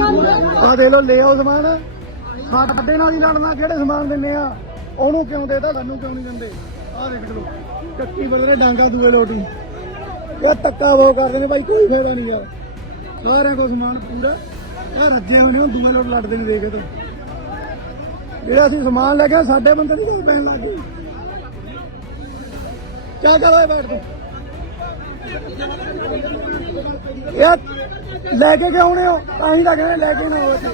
ਆ ਦੇ ਲੋ ਲੈ ਆਓ ਸਮਾਨ ਸਾਡੇ ਨਾਲ ਹੀ ਲੜਨਾ, ਕਿਹੜੇ ਸਮਾਨ ਦਿੰਨੇ ਆ? ਉਹਨੂੰ ਕਿਉਂ ਦੇਤਾ, ਸਾਨੂੰ ਕਿਉਂ ਨਹੀਂ ਦਿੰਦੇ? ਆ ਦੇਖ ਲੋ ਚੱਕੀ ਬਦਲੇ ਡਾਂਗਾ ਦੂਏ ਲੋਟੀ। ਇਹ ਟੱਕਾ ਬਹੁ ਕਰਦੇ ਨੇ ਭਾਈ ਕੋਈ ਫਾਇਦਾ ਨਹੀਂ ਯਾਰ। ਸਾਰਿਆਂ ਕੋਲ ਸਮਾਨ ਪੂਰਾ ਆ ਰੱਜੇ ਹੋਣੇ ਉਹ ਦੂਏ ਲੋਟ ਲੜਦੇ ਨੇ, ਦੇਖੇ ਤੂੰ ਜਿਹੜਾ ਅਸੀਂ ਸਮਾਨ ਲੈ ਕੇ ਸਾਡੇ ਬੰਦੇ ਨਹੀਂ ਕੋਈ ਪੈਣ ਲੱਗੇ ਕਿਆ ਕਰ ਬੈਠ ਤੂੰ। ਇਹ ਲੈ ਕੇ ਕਿਉਂ ਆਉਣੇ ਹੋ? ਤਾਂ ਹੀ ਤਾਂ ਕਹਿੰਦੇ ਲੈ ਕੇ ਨਾ ਆਓ ਇੱਥੇ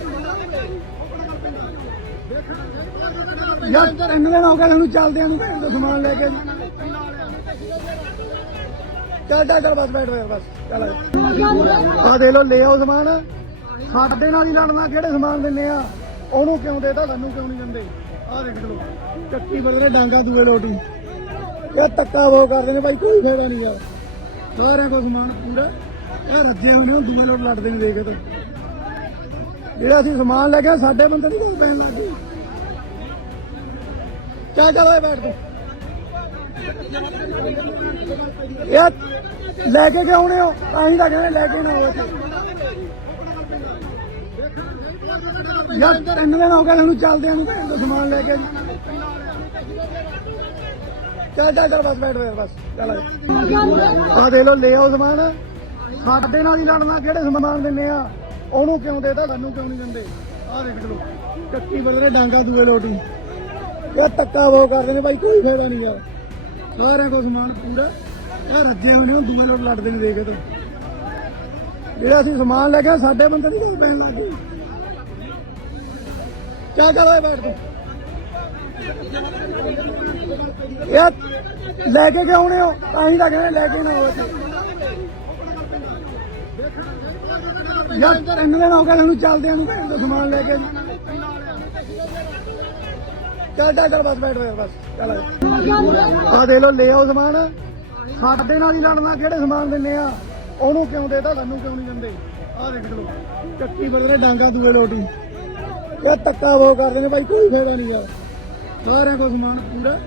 ਯਾਰ, ਤਿੰਨ ਦਿਨ ਹੋ ਗਏ ਸਾਨੂੰ ਚੱਲਦਿਆਂ ਨੂੰ ਭੈਣ ਦਾ ਸਮਾਨ ਲੈ ਕੇ। ਚੱਲ ਚੱਲ ਚੱਲ, ਬਸ, ਬੈਠ ਬੈਠ, ਬਸ, ਚੱਲ। ਆ ਦੇ ਲੋ ਲੈ ਆਓ ਸਮਾਨ। ਸਾਡੇ ਨਾਲ ਹੀ ਲੜਨਾ, ਕਿਹੜੇ ਸਮਾਨ ਦਿੰਨੇ ਆ? ਉਹਨੂੰ ਕਿਉਂ ਦੇਤਾ, ਸਾਨੂੰ ਕਿਉਂ ਨਹੀਂ ਦਿੰਦੇ? ਆ ਦੇਖ ਲੋ ਚੱਕੀ ਬਦਲੇ ਡਾਂਗਾ, ਦੂਏ ਲੋਟੀ। ਇਹ ਟੱਕਾ ਬਹੁ ਕਰਦੇ ਨੇ, ਭਾਈ, ਕੋਈ ਫਾਇਦਾ ਨਹੀਂ ਯਾਰ। ਸਾਰਿਆਂ ਕੋਲ ਸਮਾਨ ਪੂਰਾ। ਇਹ ਰੱਜੇ ਹੋਣੇ ਉਹ ਦੂਏ ਲੋਟ ਲੜਦੇ ਨੇ ਦੇਖੇ ਤੂੰ ਜਿਹੜਾ ਅਸੀਂ ਸਮਾਨ ਲੈ ਕੇ ਸਾਡੇ ਬੰਦੇ ਨਹੀਂ ਕੋਈ ਪੈਣ ਲੱਗੇ ਕਿਆ ਕਰ ਓਏ ਬੈਠ ਤੂੰ। ਇਹ ਲੈ ਕੇ ਕਿਉਂ ਆਉਣੇ ਹੋ? ਤਾਂ ਹੀ ਤਾਂ ਕਹਿੰਦੇ ਲੈ ਕੇ ਨਾ ਆਓ ਇੱਥੇ। ਯਾਰ ਤਿੰਨ ਦਿਨ ਹੋ ਗਏ ਸਾਨੂੰ ਚੱਲਦਿਆਂ ਨੂੰ ਭੈਣ ਦਾ ਸਮਾਨ ਲੈ ਕੇ। ਚੱਲ ਚੱਲ ਚੱਲ, ਬਸ, ਬੈਠ ਬੈਠ, ਬਸ, ਚੱਲ। ਆ ਦੇ ਲੋ ਲੈ ਆਓ ਸਮਾਨ। ਸਾਡੇ ਨਾਲ ਹੀ ਲੜਨਾ, ਕਿਹੜੇ ਸਮਾਨ ਦਿੰਨੇ ਆ? ਉਹਨੂੰ ਕਿਉਂ ਦੇਤਾ, ਸਾਨੂੰ ਕਿਉਂ ਨਹੀਂ ਦਿੰਦੇ? ਆ ਦੇਖ ਲੋ ਚੱਕੀ ਬਦਲੇ ਡਾਂਗਾ ਦੂਏ ਲੋਟੀ। ਇਹ ਟੱਕਾ ਬਹੁ ਕਰਦੇ ਨੇ ਭਾਈ ਕੋਈ ਫਾਇਦਾ ਨਹੀਂ ਯਾਰ। ਸਾਰਿਆਂ ਕੋਲ ਸਮਾਨ ਪੂਰਾ। ਇਹ ਰੱਜੇ ਹੋਣੇ ਉਹ ਦੂਏ ਲੋਟ ਲੜਦੇ ਨੇ, ਦੇਖੇ ਤੂੰ ਜਿਹੜਾ ਅਸੀਂ ਸਮਾਨ ਲੈ ਕੇ ਸਾਡੇ ਬੰਦੇ ਨਹੀਂ ਕੋਈ ਪੈਣ ਲੱਗੇ ਕਿਆ ਕਰ ਓਏ, ਬੈਠ ਤੂੰ। ਇਹ ਲੈ ਕੇ ਕਿਉਂ ਆਉਣੇ ਹੋ ਤਾਂ ਹੀ ਤਾਂ ਕਹਿੰਦੇ ਲੈ ਕੇ ਨਾ ਆਓ ਯਾਰ, ਤਿੰਨ ਦਿਨ ਹੋ ਗਏ ਸਾਨੂੰ ਚੱਲਦਿਆਂ ਨੂੰ ਭੈਣ ਦਾ ਸਮਾਨ ਲੈ ਕੇ। ਚੱਲ ਚੱਲ ਬਸ ਬੈਠ ਬੈਠ ਬਸ, ਚੱਲ ਆ। ਦੇ ਲੋ ਲੈ ਆਓ ਸਮਾਨ। ਸਾਡੇ ਨਾਲ ਹੀ ਲੜਨਾ, ਕਿਹੜੇ ਸਮਾਨ ਦਿੰਨੇ ਆ? ਉਹਨੂੰ ਕਿਉਂ ਦੇਤਾ, ਸਾਨੂੰ ਕਿਉਂ ਨਹੀਂ ਦਿੰਦੇ? ਆ ਦੇਖ ਲੋ ਚੱਕੀ ਬਦਲੇ ਡਾਂਗਾ ਦੂਏ ਲੋਟੀ। ਇਹ ਟੱਕਾ ਬਹੁ ਕਰਦੇ ਨੇ, ਭਾਈ, ਕੋਈ ਫਾਇਦਾ ਨਹੀਂ ਯਾਰ। ਸਾਰਿਆਂ ਕੋਲ ਸਮਾਨ ਪੂਰਾ।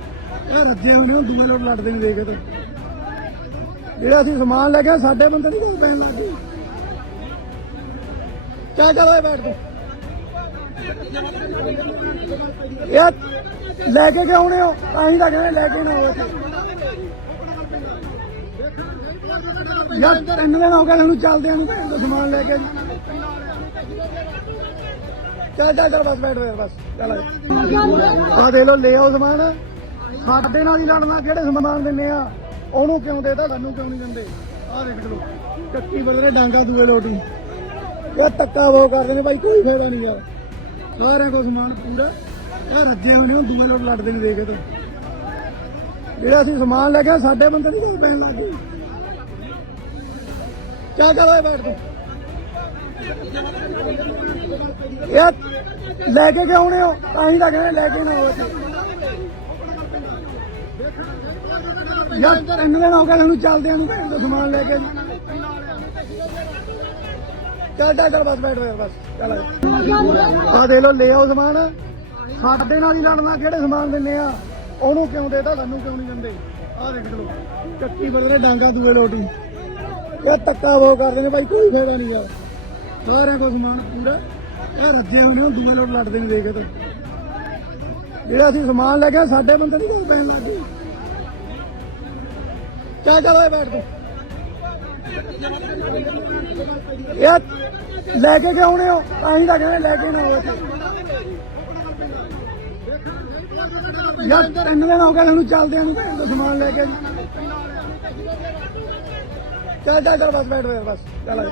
ਇਹ ਰੱਜੇ ਹੋਣੇ ਉਹ ਦੂਏ ਲੋਟ ਲੜਦੇ ਨੇ ਦੇਖੇ ਤੂੰ ਜਿਹੜਾ ਅਸੀਂ ਸਮਾਨ ਲੈ ਕੇ ਸਾਡੇ ਬੰਦੇ ਨਹੀਂ ਕੋਈ ਪੈਣ ਲੱਗੇ ਕਿਆ ਕਰ ਓਏ ਬੈਠ ਤੂੰ ਇਹ ਲੈ ਕੇ ਕਿਉਂ ਆਉਣੇ ਹੋ? ਤਾਂ ਤਾਂ ਕਹਿੰਦੇ ਲੈ ਕੇ ਨਾ ਆਓ ਯਾਰ, ਤਿੰਨ ਦਿਨ ਹੋ ਗਏ ਸਾਨੂੰ ਚੱਲਦਿਆਂ ਨੂੰ ਭੈਣ ਦਾ ਸਮਾਨ ਲੈ ਕੇ ਚੱਲ ਚੱਲ ਚੱਲ, ਬਸ ਬੈਠ ਬੈਠ ਬਸ। ਚੱਲ ਆ ਦੇ ਲੋ ਲੈ ਆਓ ਸਮਾਨ। ਸਾਡੇ ਨਾਲ ਹੀ ਲੜਨਾ ਕਿਹੜੇ ਸਮਾਨ ਦਿੰਨੇ ਆ? ਉਹਨੂੰ ਕਿਉਂ ਦੇਤਾ? ਸਾਨੂੰ ਕਿਉਂ ਨਹੀਂ ਦਿੰਦੇ? ਆ ਦੇਖ ਲੋ ਚੱਕੀ ਬਦਲੇ ਡਾਂਗਾ ਦੂਏ ਲੋਟੀ ਇਹ ਟੱਕਾ ਬਹੁ ਕਰਦੇ ਨੇ ਭਾਈ, ਕੋਈ ਫਾਇਦਾ ਨਹੀਂ ਯਾਰ। ਸਾਰਿਆਂ ਕੋਲ ਸਮਾਨ ਪੂਰਾ। ਇਹ ਰੱਜੇ ਹੋਣੇ ਉਹ ਦੂਏ ਲੋਟ ਲੜਦੇ ਨੇ ਦੇਖੇ ਤੂੰ। ਜਿਹੜਾ ਅਸੀਂ ਸਮਾਨ ਲੈ ਕੇ ਸਾਡੇ ਬੰਦੇ ਨਹੀਂ ਕੋਈ ਪੈਣ ਲੱਗੇ ਕਿਆ ਕਰ ਓਏ ਬੈਠ ਤੂੰ? ਇਹ ਲੈ ਕੇ ਕਿਉਂ ਆਉਣੇ ਹੋ? ਤਾਂ ਹੀ ਤਾਂ ਕਹਿੰਦੇ ਲੈ ਕੇ ਨਾ ਆਓ ਯਾਰ ਤਿੰਨ ਦਿਨ ਹੋ ਗਏ ਸਾਨੂੰ ਚੱਲਦਿਆਂ ਨੂੰ ਭੈਣ ਦਾ ਸਮਾਨ ਲੈ ਕੇ ਚੱਲ ਚੱਲ ਚੱਲ ਬਸ, ਬੈਠ ਬੈਠ, ਬਸ, ਚੱਲ ਆ ਦੇ ਲੋ ਲੈ ਆਓ ਸਮਾਨ। ਸਾਡੇ ਨਾਲ ਹੀ ਲੜਨਾ ਕਿਹੜੇ ਸਮਾਨ ਦਿੰਨੇ ਆ? ਉਹਨੂੰ ਕਿਉਂ ਦੇਤਾ, ਸਾਨੂੰ ਕਿਉਂ ਨਹੀਂ ਦਿੰਦੇ? ਆ ਦੇਖ ਲੋ ਚੱਕੀ ਬਦਲੇ ਡਾਂਗਾ ਦੂਏ ਲੋਟੀ। ਇਹ ਟੱਕਾ ਬਹੁ ਕਰਦੇ ਨੇ ਭਾਈ ਕੋਈ ਫਾਇਦਾ ਨਹੀਂ ਯਾਰ। ਸਾਰਿਆਂ ਕੋਲ ਸਮਾਨ ਪੂਰਾ। ਇਹ ਰੱਜੇ ਹੋਣੇ ਉਹ ਦੂਏ ਲੋਟ ਲੜਦੇ ਨੇ, ਦੇਖ ਤੂੰ। ਜਿਹੜਾ ਅਸੀਂ ਸਮਾਨ ਲੈ ਕੇ ਸਾਡੇ ਬੰਦੇ ਨਹੀਂ ਕੋਈ ਪੈਣ ਲੱਗੇ ਚੱਲ ਕਰ ਓਏ ਬੈਠ ਤੂੰ ਇਹ ਲੈ ਕੇ ਕਿਉਂ ਆਉਣੇ ਹੋ ਤਾਂ ਹੀ ਤਾਂ ਕਹਿੰਦੇ ਲੈ ਕੇ ਨਾ ਆਓ ਇੱਥੇ। ਯਾਰ ਤਿੰਨ ਦਿਨ ਹੋ ਗਏ ਸਾਨੂੰ ਚੱਲਦਿਆਂ ਨੂੰ ਭੈਣ ਦਾ ਸਮਾਨ ਲੈ ਕੇ ਚੱਲ ਚੱਲ ਚੱਲ, ਬਸ ਬੈਠ ਬੈਠ, ਬਸ, ਚੱਲ